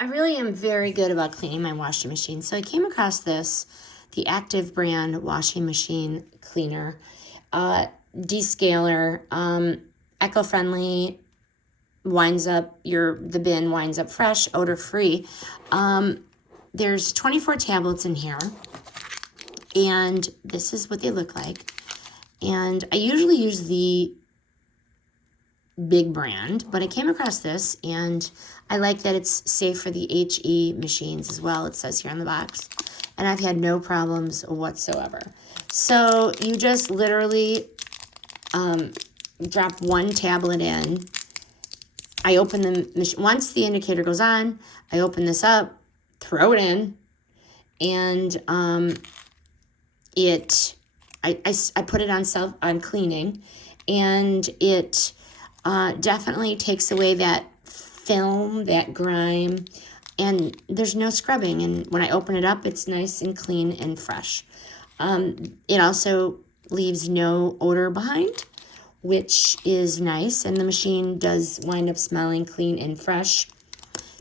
I really am very good about cleaning my washing machine. So I came across this, the Active brand washing machine cleaner, Descaler, eco-friendly, the bin winds up fresh, odor-free. There's 24 tablets in here, and this is what they look like. And I usually use the big brand, but I came across this, and I like that it's safe for the HE machines as well. It says here on the box, and I've had no problems whatsoever. So you just literally drop one tablet in. I open the machine. Once the indicator goes on, I open this up, throw it in, and I put it on cleaning, and it definitely takes away that film, that grime, and there's no scrubbing. And when I open it up, it's nice and clean and fresh. It also leaves no odor behind, which is nice, and the machine does wind up smelling clean and fresh.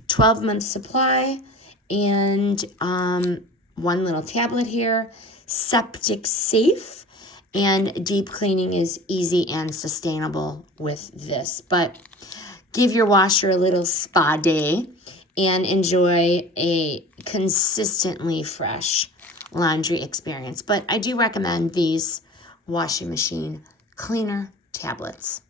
12-month supply, and one little tablet here. Septic safe, and deep cleaning is easy and sustainable with this. But give your washer a little spa day and enjoy a consistently fresh laundry experience. But I do recommend these washing machine cleaner tablets.